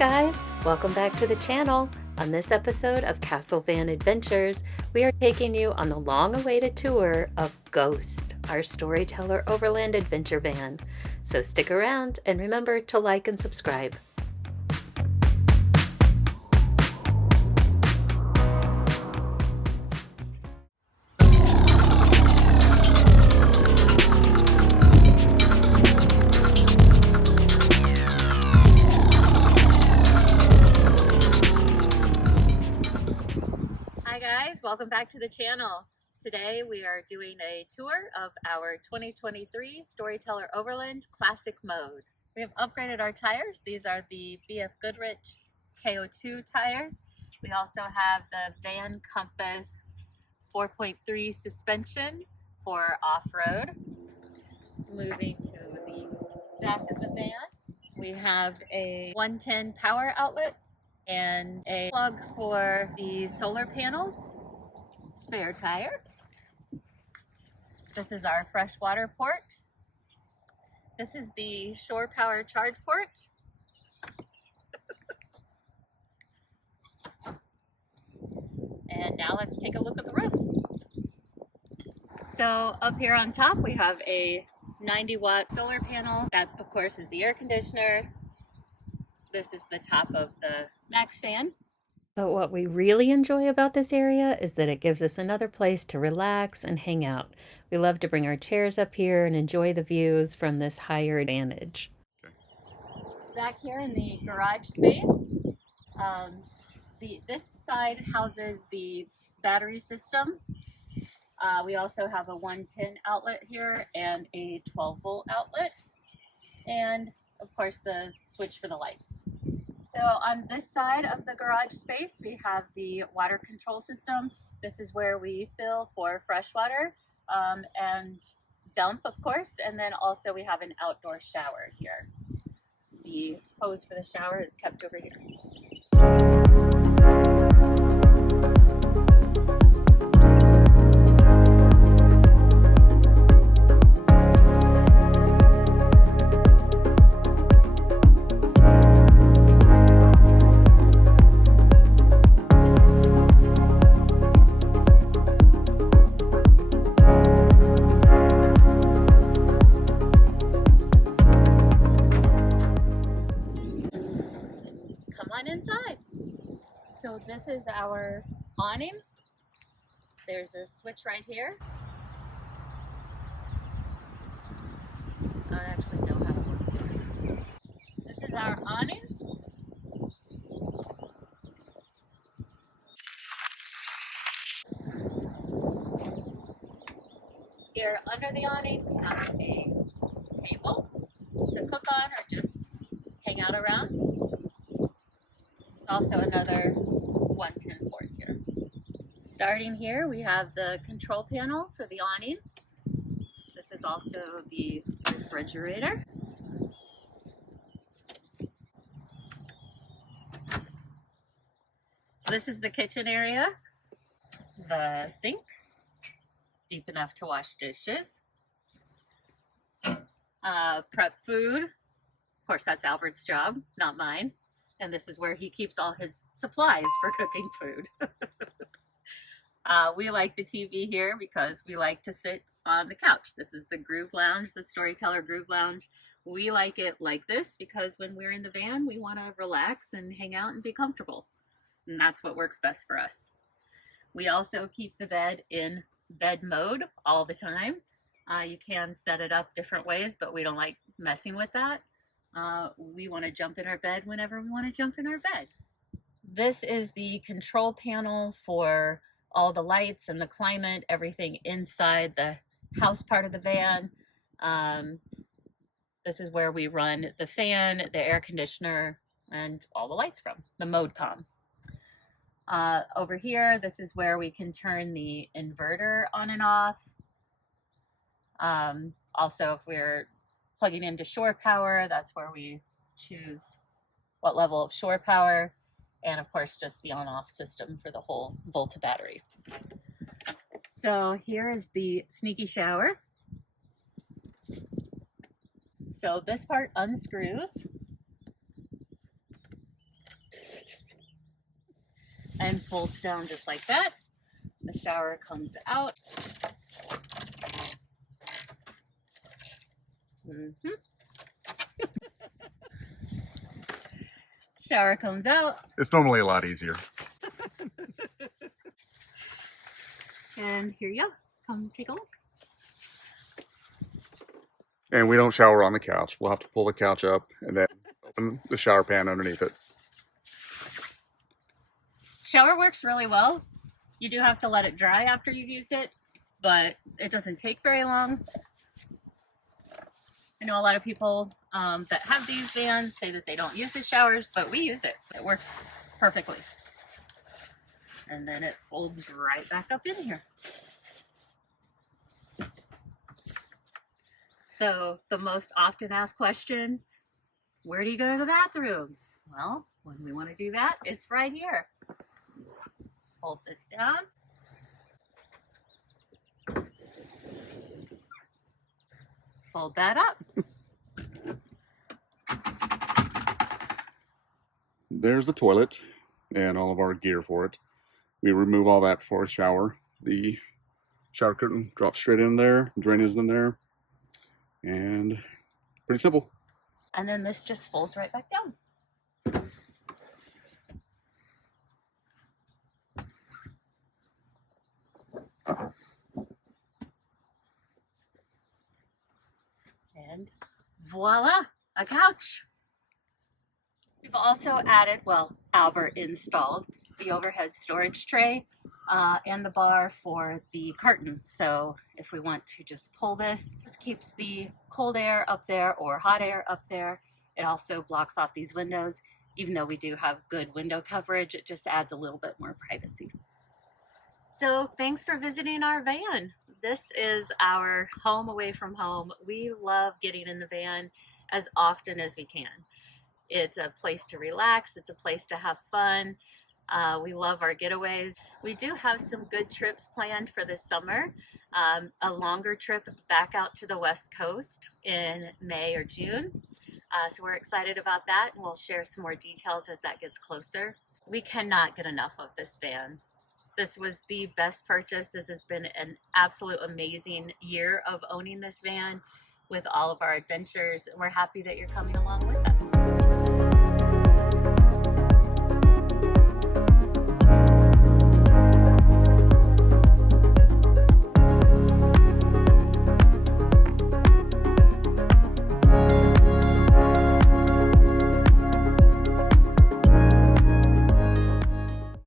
guys, welcome back to the channel. On this episode of Castle Van Adventures, we are taking you on the long-awaited tour of Ghost, our Storyteller Overland Adventure van. So stick around and remember to like and subscribe. Welcome back to the channel. Today we are doing a tour of our 2023 Storyteller Overland Classic Mode. We have upgraded our tires. These are the BFGoodrich KO2 tires. We also have the Van Compass 4.3 suspension for off-road. Moving to the back of the van, we have a 110 power outlet and a plug for the solar panels. Spare tire. This is our freshwater port. This is the shore power charge port. And now let's take a look at the roof. So up here on top we have a 90-watt solar panel. That of course is the air conditioner. This is the top of the max fan. But what we really enjoy about this area is that it gives us another place to relax and hang out. We love to bring our chairs up here and enjoy the views from this higher advantage. Okay. Back here in the garage space, this side houses the battery system. We also have a 110 outlet here and a 12-volt outlet, and of course the switch for the lights. So on this side of the garage space, we have the water control system. This is where we fill for fresh water and dump, of course. And then also we have an outdoor shower here. The hose for the shower is kept over here. Inside. So this is our awning. There's a switch right here. I don't actually know how to work it. This is our awning. Here under the awning we have a table to cook on or just hang out around. Also another 110 port here. Starting here, we have the control panel for the awning. This is also the refrigerator. So this is the kitchen area. The sink, deep enough to wash dishes. Prep food. Of course, that's Albert's job, not mine. And this is where he keeps all his supplies for cooking food. We like the TV here because we like to sit on the couch. This is the Groove Lounge, the Storyteller Groove Lounge. We like it like this because when we're in the van, we want to relax and hang out and be comfortable. And that's what works best for us. We also keep the bed in bed mode all the time. You can set it up different ways, but we don't like messing with that. We want to jump in our bed whenever we want to jump in our bed. This is the control panel for all the lights and the climate, everything inside the house part of the van. This is where we run the fan, the air conditioner, and all the lights from, the MODECOM. Over here, this is where we can turn the inverter on and off. Also, if we're plugging into shore power, that's where we choose what level of shore power, and of course just the on-off system for the whole Volta battery. So here is the sneaky shower. So this part unscrews and folds down just like that. The shower comes out. Shower comes out. It's normally a lot easier. And here you go. Come take a look. And we don't shower on the couch. We'll have to pull the couch up and then open the shower pan underneath it. Shower works really well. You do have to let it dry after you've used it, but it doesn't take very long. I know a lot of people that have these vans say that they don't use the showers, but we use it. It works perfectly. And then it folds right back up in here. So the most often asked question, where do you go to the bathroom? Well, when we want to do that, it's right here. Fold this down. Fold that up. There's the toilet and all of our gear for it. We remove all that before a shower. The shower curtain drops straight in there, drain is in there, and pretty simple. And then this just folds right back down. And voila, a couch. We've also added, well, Albert installed the overhead storage tray and the bar for the curtain. So if we want to just pull this keeps the cold air up there or hot air up there. It also blocks off these windows. Even though we do have good window coverage, it just adds a little bit more privacy. So thanks for visiting our van. This is our home away from home. We love getting in the van as often as we can. It's a place to relax. It's a place to have fun. We love our getaways. We do have some good trips planned for this summer. A longer trip back out to the West Coast in May or June. So we're excited about that, and we'll share some more details as that gets closer. We cannot get enough of this van. This was the best purchase. This has been an absolute amazing year of owning this van with all of our adventures, and we're happy that you're coming along with us.